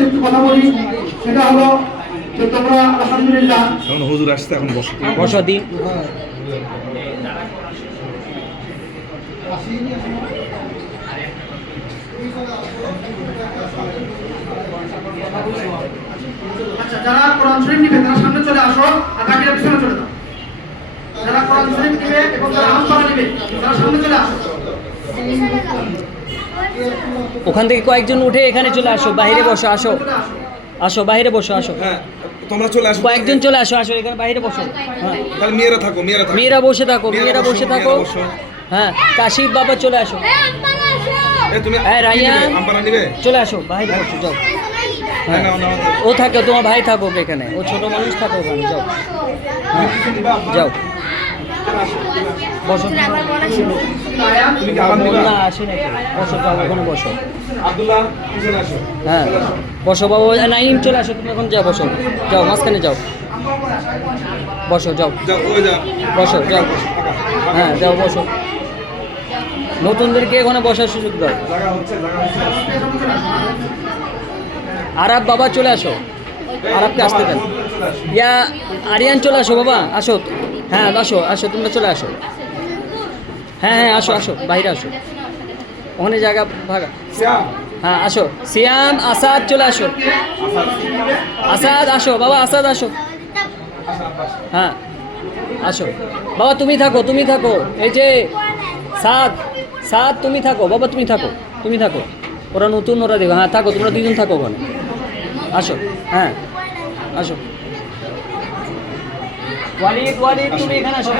মধ্যে একটু কথা বলি, সেটা হলো যে তোমরা আলহামদুলিল্লাহ এখন হুজুর আসছে, এখন বসো দিন। আচ্ছা, যারা কোরআন শরীফ নিবে তারা সামনে চলে আসো, আর বাকিরা পিছনে চলে যাও। যারা কোরআন শরীফ নিবে এবং যারা আমপারা নিবে তারা সামনে চলে আসো। ওখান থেকে কয়েকজন উঠে এখানে চলে আসো, বাইরে বসো, আসো আসো, বাইরে বসো, আসো। হ্যাঁ, তোমরা চলে আসো, কয়েকজন চলে আসো, আসো এখানে বাইরে বসো। হ্যাঁ, তাহলে মেয়েরা থাকো, মেয়েরা বসে থাকো, মেয়েরা বসে থাকো। হ্যাঁ, কাশিফ বাবা চলে আসো। তুমি হ্যাঁ, রাইয়া আমপারা নিবে, চলে আসো, বাইরে বসো, যাও। হ্যাঁ, নাও নাও। ও থাকে, তোমার ভাই থাকুক এখানে, ও ছোট মানুষ থাকে ওখানে, যাও। হ্যাঁ, যাও বসো। তুমি কি আবার নিবা? না, আসি নাকি, বসো, যাও ওখানে বসো। আব্দুল্লাহ পিছনে আসো। হ্যাঁ, বসো বাবা, নাইম চলে আসো, তুমি এখন যাও, বসো, যাও মাঝখানে যাও, বসো, যাও যাও, ওই যাও, বসো, যাও। হ্যাঁ, যাও বসো, নতুনদেরকে এখানে বসার সুযোগ দাও। জায়গা হচ্ছে। আরব বাবা চলে আসো, আরবকে আসতে দেন। ইয়া আরিয়ান চলে আসো বাবা, আসো। হ্যাঁ, আসো আসো, তোমরা চলে আসো। হ্যাঁ হ্যাঁ, আসো আসো, বাইরে আসো, ওখানে জায়গা ভাগা। শ্যাম, হ্যাঁ, আসো সিয়াম, আসাদ চলে আসো, আসাদ আসো বাবা, আসাদ আসো। হ্যাঁ, আসো বাবা, তুমি থাকো, তুমি থাকো, এই যে সাদ, সাদ তুমি থাকো বাবা, তুমি থাকো, তুমি থাকো, ওরা নতুন, ওরা দেবো। হ্যাঁ, থাকো, তোমরা দুজন থাকো ওখানে, আসো। হ্যাঁ, আসো। ওয়ালিদ, ওয়ালিদ তুমি এখানে আসো।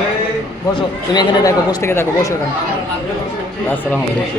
এই বসো, তুমি এখানে দেখো, বসে থেকে দেখো, বসো এখানে। আসসালামু আলাইকুম।